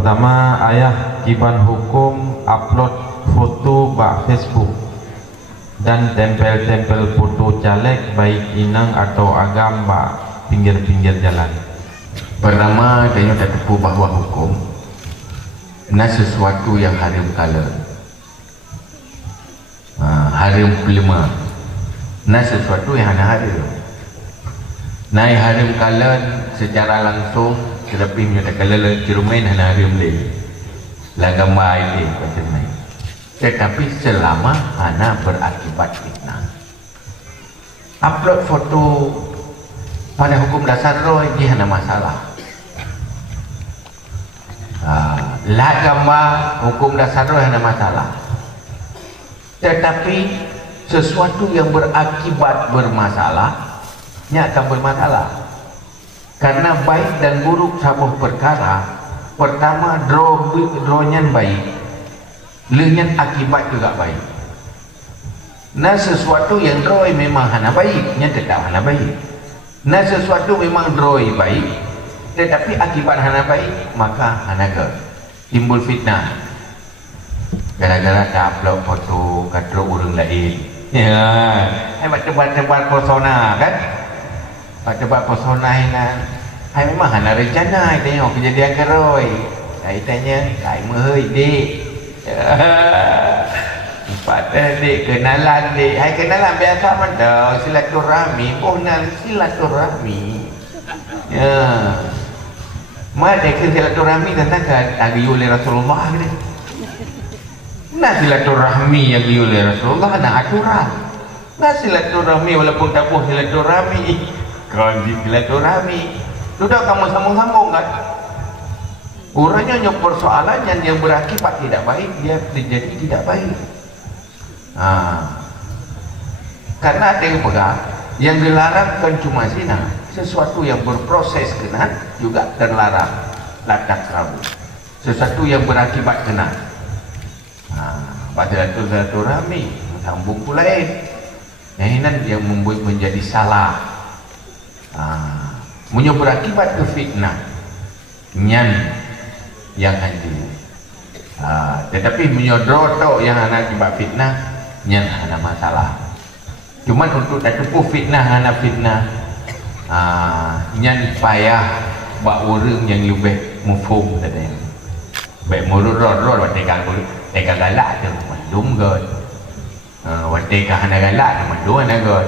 Pertama, ayah kiban hukum upload foto bak Facebook dan tempel-tempel foto caleg baik inang atau agam bak pinggir-pinggir jalan. Pertama, tanya tak tepu bahawa hukum na sesuatu yang haram kala. Haram pelema. Na sesuatu yang hana haram. Na haram kala secara langsung tetapi menyatakan kalau cirumain hana haram le. Lagama itu macam ni. Tetapi selama hana berakibat fitnah. Upload foto pada hukum dasar roh ini hana masalah. Lagama hukum dasar roh hana masalah. Tetapi sesuatu yang berakibat bermasalah nyata bermasalah. Karena baik dan buruk sebuah perkara, pertama dronyan baik, lenyan akibat juga baik. Nah sesuatu yang droi memang hana baik, nya tetap hana baik. Nah sesuatu memang droi baik, tetapi akibat hana baik, maka hana ke timbul fitnah. Gara-gara tak upload foto kadro orang lain. Ya, hebat tebal-tebal persona kan? Tebal persona ini, hai memang hana rencana tengok kejadian keroi. Saya tanya, kai mehoi dik. Patah dik kenalan dik. Hai kenalan biasa mana silaturahmi, bonal silaturahmi. Ya. Mana ke silaturahmi tentang hari oleh Rasulullah ni. Nah silaturahmi yang di oleh Rasulullah nak aturan. Nah silaturahmi walaupun tak boleh silaturahmi. Kalau di silaturahmi sudah kamu sambung-sambung kan. Urangnya persoalan yang berakibat tidak baik dia menjadi tidak baik. Karena ada yang pegang yang dilarang kan cuma zina. Sesuatu yang berproses kena juga terlarang. Latak rabu. Sesuatu yang berakibat kena. Pada silaturahmi sambung pula ini yang membuat menjadi salah. Munyo berakibat ke fitnah nyan yang hancur. Tetapi munyo droto yang hana akibat fitnah nyan hana masalah. Cuma untuk tak tepu fitnah hana fitnah nyan payah bak orang yang lebih mufum tadi. Baik murut rod teka galak tu mandum god. Teka hana galak mandum hana god.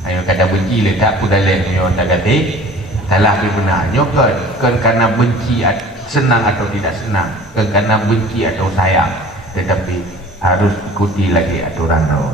Ayo kata benci letak pun dalam nyo tak kata salah tapi benar nyo kan karena benci senang atau tidak senang, kan karena benci atau sayang, tetapi harus ikuti lagi aturan roh.